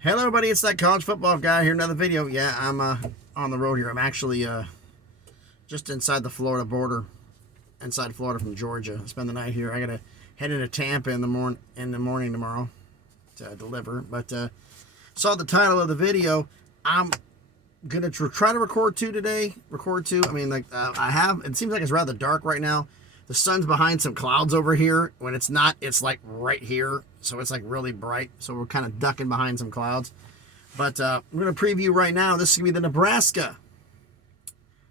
Hello, everybody. It's that college football guy here. Another video. Yeah, I'm on the road here. I'm actually just inside the Florida border, inside Florida from Georgia. Spend the night here. I gotta head into Tampa in the morning tomorrow to deliver. But saw the title of the video. I'm gonna try to record two today. I mean, I have. It seems like it's rather dark right now. The sun's behind some clouds over here. When it's not, it's like right here. So it's like really bright. So we're kind of ducking behind some clouds. But I'm going to preview right now. This is going to be the Nebraska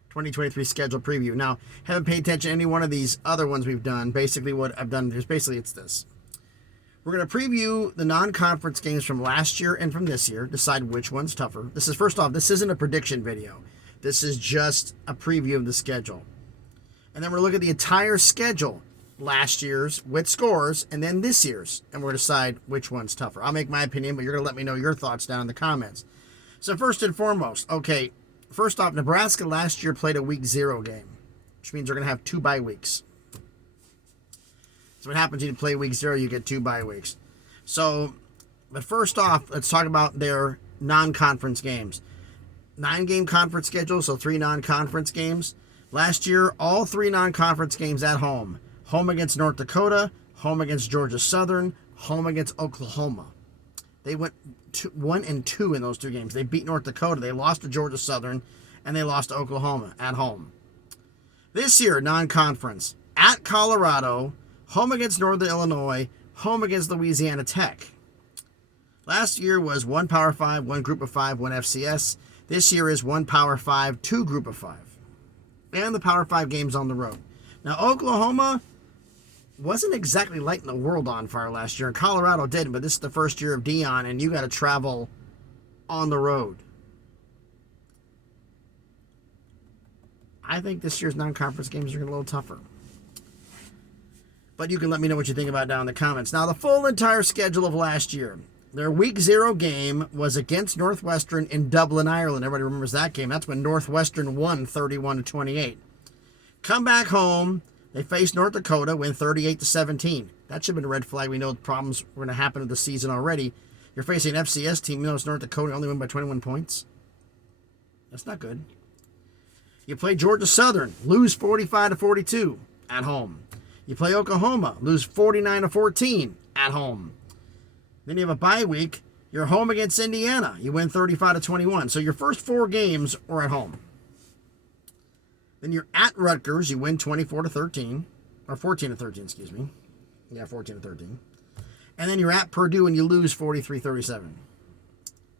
2023 schedule preview. Now, haven't paid attention to any one of these other ones we've done. Basically, what I've done is it's this. We're going to preview the non-conference games from last year and from this year. Decide which one's tougher. This is, first off, this isn't a prediction video. This is just a preview of the schedule. And then we're going to look at the entire schedule, last year's with scores, and then this year's, and we're going to decide which one's tougher. I'll make my opinion, but you're going to let me know your thoughts down in the comments. So first and foremost, okay, first off, Nebraska last year played a week 0 game, which means they're going to have 2 bye weeks. So what happens when you play week 0, you get 2 bye weeks. So, but first off, let's talk about their non-conference games. 9-game conference schedule, so 3 non-conference games. Last year, all 3 non-conference games at home. Home against North Dakota, home against Georgia Southern, home against Oklahoma. They went 1-2 in those 2 games. They beat North Dakota, they lost to Georgia Southern, and they lost to Oklahoma at home. This year, non-conference, at Colorado, home against Northern Illinois, home against Louisiana Tech. Last year was 1 Power 5, 1 Group of 5, 1 FCS. This year is 1 Power 5, 2 Group of 5. And the Power 5 games on the road. Now, Oklahoma wasn't exactly lighting the world on fire last year. And Colorado did, but this is the first year of Dion, and you got to travel on the road. I think this year's non-conference games are a little tougher. But you can let me know what you think about it down in the comments. Now, the full entire schedule of last year. Their week 0 game was against Northwestern in Dublin, Ireland. Everybody remembers that game. That's when Northwestern won 31-28. Come back home. They faced North Dakota, win 38-17. That should have been a red flag. We know the problems were going to happen with the season already. You're facing an FCS team. You know it's North Dakota. Only win by 21 points. That's not good. You play Georgia Southern. Lose 45-42 at home. You play Oklahoma. Lose 49-14 at home. Then you have a bye week. You're home against Indiana. You win 35-21. So your first 4 games are at home. Then you're at Rutgers. You win 24-13. Or 14-13, excuse me. Yeah, 14-13. And then you're at Purdue and you lose 43-37.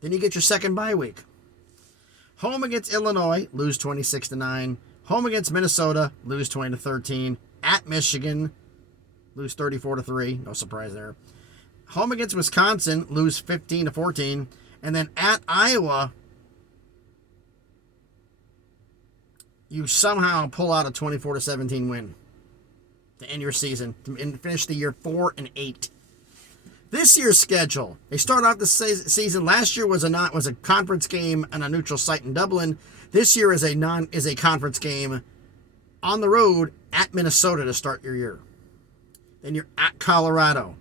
Then you get your second bye week. Home against Illinois. Lose 26-9. Home against Minnesota. Lose 20-13. At Michigan. Lose 34-3. No surprise there. Home against Wisconsin, lose 15-14. And then at Iowa, you somehow pull out a 24-17 win to end your season and finish the year 4-8. This year's schedule, they start off the season. Last year was a conference game on a neutral site in Dublin. This year is a conference game on the road at Minnesota to start your year. Then you're at Colorado.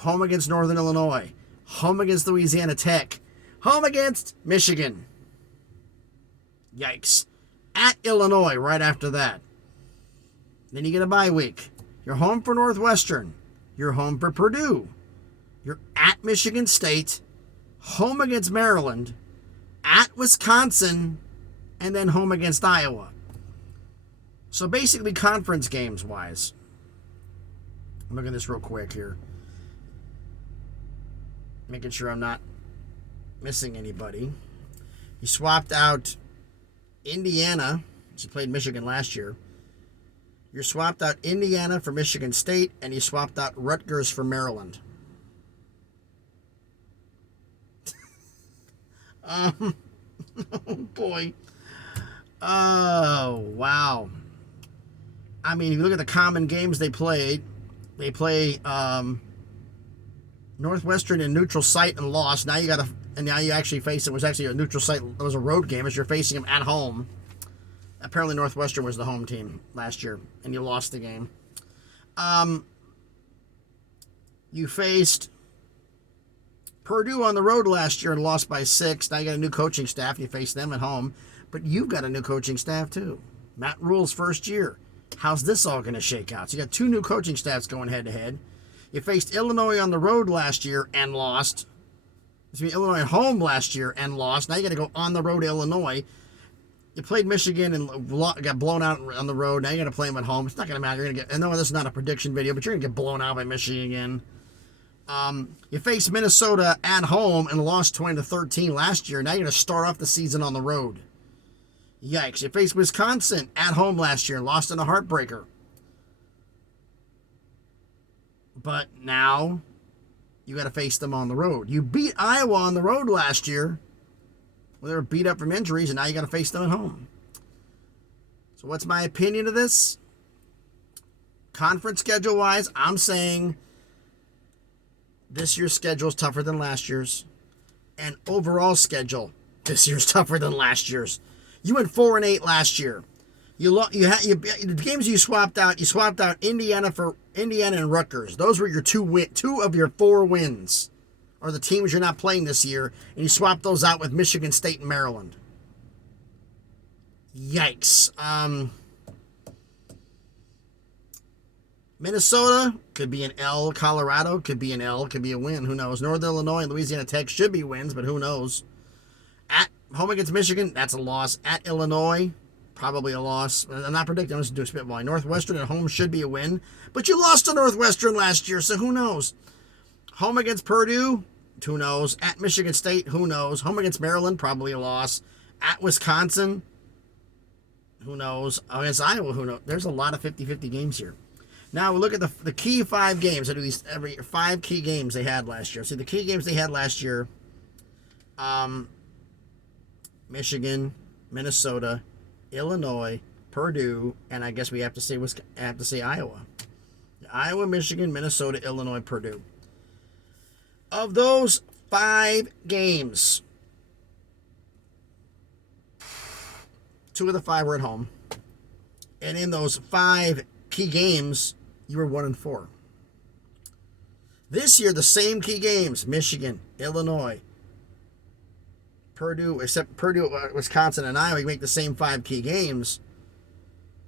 Home against Northern Illinois. Home against Louisiana Tech. Home against Michigan. Yikes. At Illinois right after that. Then you get a bye week. You're home for Northwestern. You're home for Purdue. You're at Michigan State. Home against Maryland. At Wisconsin. And then home against Iowa. So basically conference games wise. I'm looking at this real quick here. Making sure I'm not missing anybody. You swapped out Indiana. She played Michigan last year. You swapped out Indiana for Michigan State, and you swapped out Rutgers for Maryland. Oh, boy. Oh, wow. I mean, if you look at the common games they play Northwestern in neutral site and lost. Now you actually face it was actually a neutral site. It was a road game as you're facing them at home. Apparently Northwestern was the home team last year, and you lost the game. You faced Purdue on the road last year and lost by 6. Now you got a new coaching staff. You face them at home. But you've got a new coaching staff too. Matt Rhule's first year. How's this all going to shake out? So you got 2 new coaching staffs going head-to-head. You faced Illinois on the road last year and lost. Illinois at home last year and lost. Now you got to go on the road to Illinois. You played Michigan and got blown out on the road. Now you got to play them at home. It's not going to matter. You're going to get. I know this is not a prediction video, but you're going to get blown out by Michigan again. You faced Minnesota at home and lost 20-13 last year. Now you're going to start off the season on the road. Yikes. You faced Wisconsin at home last year and lost in a heartbreaker. But now you got to face them on the road. You beat Iowa on the road last year. Well, they were beat up from injuries, and now you got to face them at home. So what's my opinion of this? Conference schedule-wise, I'm saying this year's schedule is tougher than last year's. And overall schedule, this year's tougher than last year's. You went 4-8 last year. The games you swapped out Indiana and Rutgers. Those were your 2 of your 4 wins. Or the teams you're not playing this year, and you swap those out with Michigan State and Maryland. Yikes. Minnesota could be an L. Colorado could be an L. Could be a win. Who knows? Northern Illinois and Louisiana Tech should be wins, but who knows? At home against Michigan, that's a loss. At Illinois, probably a loss. I'm not predicting. I'm just doing spitballing. Northwestern at home should be a win, but you lost to Northwestern last year, so who knows? Home against Purdue, who knows? At Michigan State, who knows? Home against Maryland, probably a loss. At Wisconsin, who knows? Against Iowa, who knows? There's a lot of 50-50 games here. Now, we look at the key 5 games. I do these every 5 key games they had last year. See, the key games they had last year, Michigan, Minnesota, Illinois, Purdue, and I guess we have to say Iowa. Iowa, Michigan, Minnesota, Illinois, Purdue. Of those 5 games, 2 of the 5 were at home. And in those 5 key games, you were 1-4. This year, the same key games, Michigan, Illinois, Purdue, except Purdue, Wisconsin, and Iowa, you make the same 5 key games.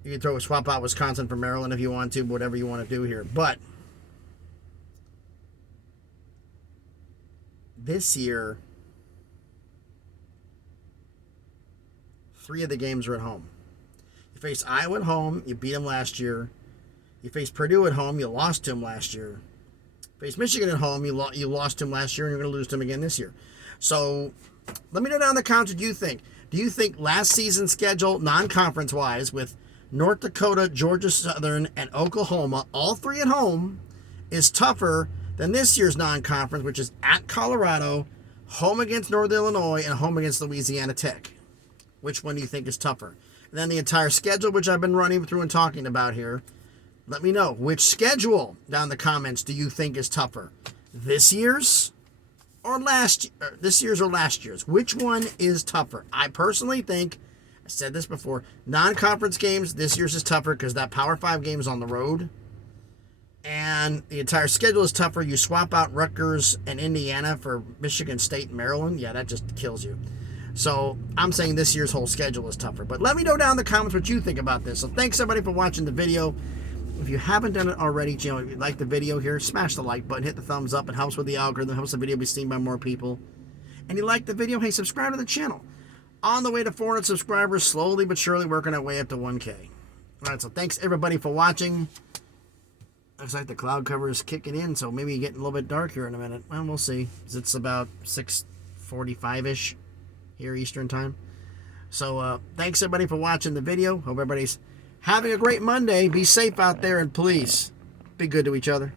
You can swap out Wisconsin for Maryland if you want to, whatever you want to do here. But this year, 3 of the games are at home. You face Iowa at home. You beat them last year. You face Purdue at home. You lost to them last year. You face Michigan at home. You lost to them last year, and you're going to lose to them again this year. So let me know down in the comments what you think. Do you think last season's schedule, non-conference-wise, with North Dakota, Georgia Southern, and Oklahoma, all 3 at home, is tougher than this year's non-conference, which is at Colorado, home against Northern Illinois, and home against Louisiana Tech? Which one do you think is tougher? And then the entire schedule, which I've been running through and talking about here. Let me know, which schedule down in the comments do you think is tougher? This year's or last year's? Which one is tougher? I personally think, I said this before, non-conference games, this year's is tougher because that Power 5 game is on the road. And the entire schedule is tougher. You swap out Rutgers and Indiana for Michigan State and Maryland. Yeah, that just kills you. So I'm saying this year's whole schedule is tougher. But let me know down in the comments what you think about this. So thanks everybody for watching the video. If you haven't done it already, if you like the video here, smash the like button, hit the thumbs up. It helps with the algorithm, helps the video be seen by more people. And you like the video, hey, subscribe to the channel. On the way to 400 subscribers, slowly but surely working our way up to 1K. All right, so thanks everybody for watching. Looks like the cloud cover is kicking in, so maybe getting a little bit dark here in a minute. Well, we'll see. It's about 6:45-ish here Eastern time. So thanks everybody for watching the video. Hope everybody's having a great Monday. Be safe out there, and please be good to each other.